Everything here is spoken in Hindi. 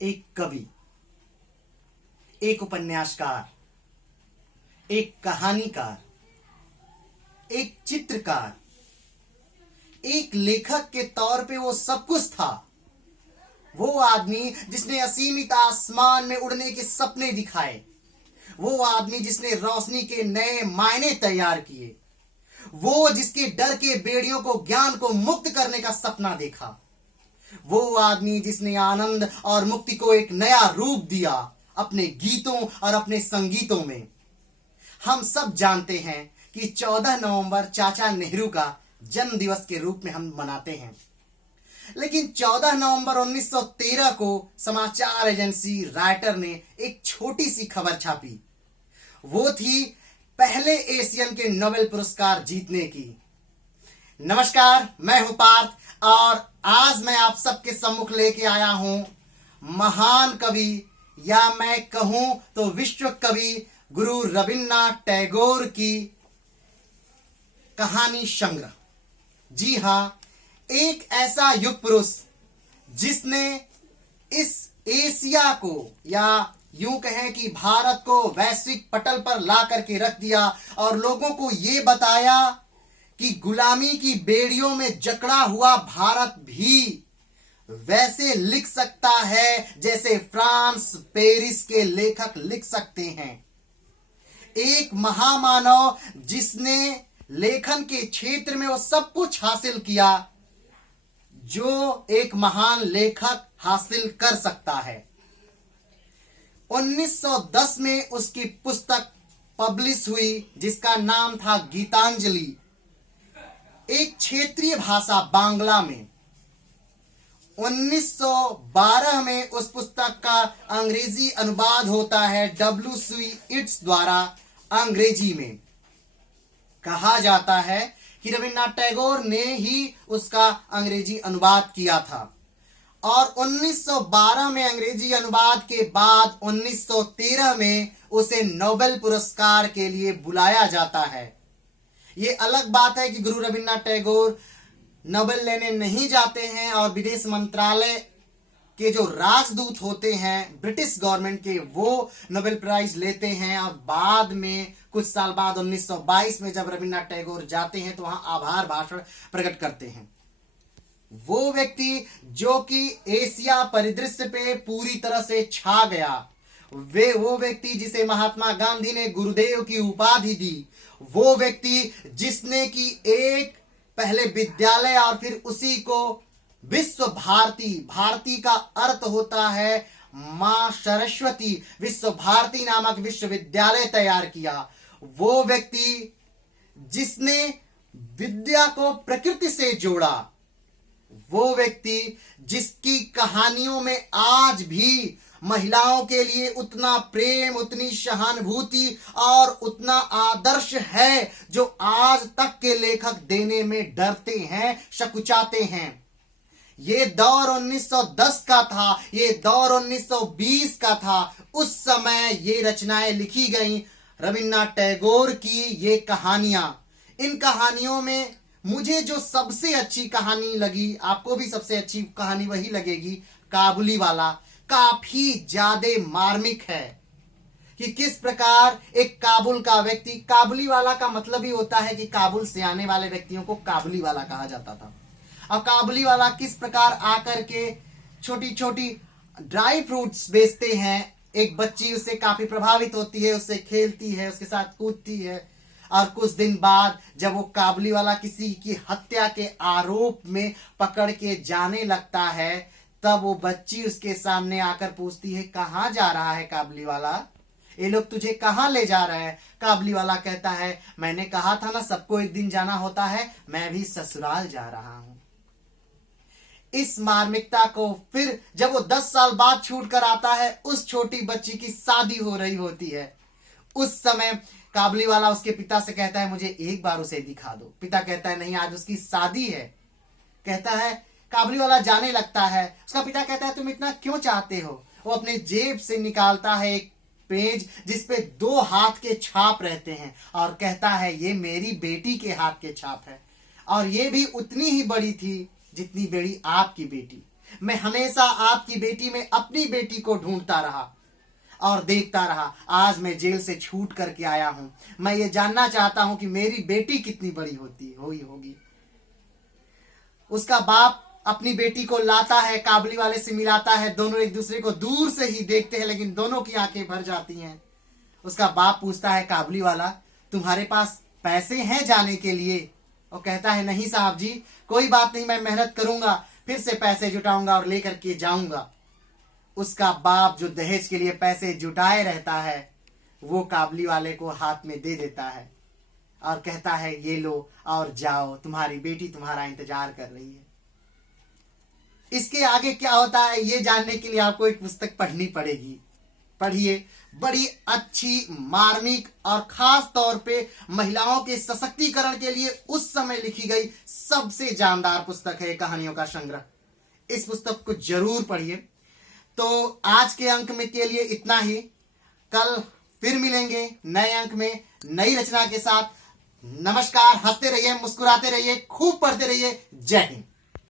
एक कवि, एक उपन्यासकार, एक कहानीकार, एक चित्रकार, एक लेखक के तौर पे वो सब कुछ था। वो आदमी जिसने असीमित आसमान में उड़ने के सपने दिखाए, वो आदमी जिसने रोशनी के नए मायने तैयार किए, वो जिसके डर के बेड़ियों को ज्ञान को मुक्त करने का सपना देखा, वो आदमी जिसने आनंद और मुक्ति को एक नया रूप दिया अपने गीतों और अपने संगीतों में। हम सब जानते हैं कि 14 नवंबर चाचा नेहरू का जन्म दिवस के रूप में हम मनाते हैं, लेकिन 14 नवंबर 1913 को समाचार एजेंसी रायटर ने एक छोटी सी खबर छापी। वो थी पहले एशियन के नोबेल पुरस्कार जीतने की। नमस्कार, मैं हूं पार्थ और आज मैं आप सबके सम्मुख लेके आया हूं महान कवि, या मैं कहूं तो विश्व कवि गुरु रविन्द्रनाथ टैगोर की कहानी संग्रह। जी हां, एक ऐसा युग पुरुष जिसने इस एशिया को, या यूं कहें कि भारत को वैश्विक पटल पर ला करके रख दिया और लोगों को यह बताया कि गुलामी की बेड़ियों में जकड़ा हुआ भारत भी वैसे लिख सकता है जैसे फ्रांस पेरिस के लेखक लिख सकते हैं। एक महामानव जिसने लेखन के क्षेत्र में वो सब कुछ हासिल किया जो एक महान लेखक हासिल कर सकता है। 1910 में उसकी पुस्तक पब्लिश हुई जिसका नाम था गीतांजलि, एक क्षेत्रीय भाषा बांग्ला में। 1912 में उस पुस्तक का अंग्रेजी अनुवाद होता है W.C. इट्स द्वारा अंग्रेजी में। कहा जाता है कि रविन्द्रनाथ टैगोर ने ही उसका अंग्रेजी अनुवाद किया था और 1912 में अंग्रेजी अनुवाद के बाद 1913 में उसे नोबेल पुरस्कार के लिए बुलाया जाता है। ये अलग बात है कि गुरु रविन्द्रनाथ टैगोर नोबेल लेने नहीं जाते हैं और विदेश मंत्रालय के जो राजदूत होते हैं ब्रिटिश गवर्नमेंट के, वो नोबेल प्राइज लेते हैं और बाद में कुछ साल बाद 1922 में जब रविन्द्रनाथ टैगोर जाते हैं तो वहां आभार भाषण प्रकट करते हैं। वो व्यक्ति जो कि एशिया परिदृश्य पे पूरी तरह से छा गया, वो व्यक्ति जिसे महात्मा गांधी ने गुरुदेव की उपाधि दी, वो व्यक्ति जिसने की एक पहले विद्यालय और फिर उसी को विश्व भारती, भारती का अर्थ होता है मां सरस्वती, विश्व भारती नामक विश्वविद्यालय तैयार किया, वो व्यक्ति जिसने विद्या को प्रकृति से जोड़ा, वो व्यक्ति जिसकी कहानियों में आज भी महिलाओं के लिए उतना प्रेम, उतनी सहानुभूति और उतना आदर्श है जो आज तक के लेखक देने में डरते हैं, शकुचाते हैं। ये दौर 1910 का था, ये दौर 1920 का था। उस समय ये रचनाएं लिखी गईं रविन्द्रनाथ टैगोर की ये कहानियां। इन कहानियों में मुझे जो सबसे अच्छी कहानी लगी, आपको भी सबसे अच्छी कहानी वही लगेगी, काबुली वाला। काफी ज्यादा मार्मिक है कि किस प्रकार एक काबुल का व्यक्ति, काबुली वाला का मतलब ही होता है कि काबुल से आने वाले व्यक्तियों को काबुली वाला कहा जाता था। अब काबुली वाला किस प्रकार आकर के छोटी छोटी ड्राई फ्रूट्स बेचते हैं। एक बच्ची उससे काफी प्रभावित होती है, उससे खेलती है, उसके साथ कूदती है और कुछ दिन बाद जब वो काबुली वाला किसी की हत्या के आरोप में पकड़ के जाने लगता है, तब वो बच्ची उसके सामने आकर पूछती है, कहां जा रहा है काबुली वाला, ये लोग तुझे कहां ले जा रहे हैं। काबुली वाला कहता है, मैंने कहा था ना सबको एक दिन जाना होता है, मैं भी ससुराल जा रहा हूं। इस मार्मिकता को फिर जब वो 10 साल बाद छूट कर आता है, उस छोटी बच्ची की शादी हो रही होती है। उस समय काबुली वाला उसके पिता से कहता है, मुझे एक बार उसे दिखा दो। पिता कहता है, नहीं आज उसकी शादी है। कहता है, काबुली वाला जाने लगता है। उसका पिता कहता है, तुम इतना क्यों चाहते हो। वो अपने जेब से निकालता है एक पेज जिसपे 2 हाथ के छाप रहते हैं और कहता है, ये मेरी बेटी के हाथ के छाप है और ये भी उतनी ही बड़ी थी जितनी बड़ी आपकी बेटी। मैं हमेशा आपकी बेटी में अपनी बेटी को ढूंढता रहा और देखता रहा। आज मैं जेल से छूट करके आया हूं। मैं ये जानना चाहता हूं कि मेरी बेटी कितनी बड़ी होगी। उसका बाप अपनी बेटी को लाता है, काबुली वाले से मिलाता है। दोनों एक दूसरे को दूर से ही देखते हैं, लेकिन दोनों की आंखें भर जाती हैं। उसका बाप पूछता है काबुली वाला, तुम्हारे पास पैसे हैं जाने के लिए? और कहता है नहीं साहब जी, कोई बात नहीं, मैं मेहनत करूंगा, फिर से पैसे जुटाऊंगा और लेकर के जाऊंगा। उसका बाप जो दहेज के लिए पैसे जुटाए रहता है, वो काबुली वाले को हाथ में दे देता है और कहता है ये लो और जाओ, तुम्हारी बेटी तुम्हारा इंतजार कर रही है। इसके आगे क्या होता है ये जानने के लिए आपको एक पुस्तक पढ़नी पड़ेगी। पढ़िए, बड़ी अच्छी, मार्मिक और खास तौर पे महिलाओं के सशक्तिकरण के लिए उस समय लिखी गई सबसे जानदार पुस्तक है कहानियों का संग्रह। इस पुस्तक को जरूर पढ़िए। तो आज के अंक में के लिए इतना ही। कल फिर मिलेंगे नए अंक में नई रचना के साथ। नमस्कार। हंसते रहिए, मुस्कुराते रहिए, खूब पढ़ते रहिए। जय हिंद।